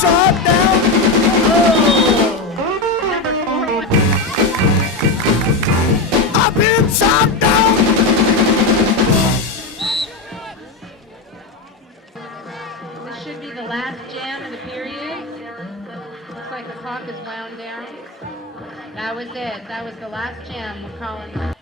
shot down. I've been shot down. This should be the last jam of the period. Looks like the clock is wound down. That was it. That was the last jam. We're calling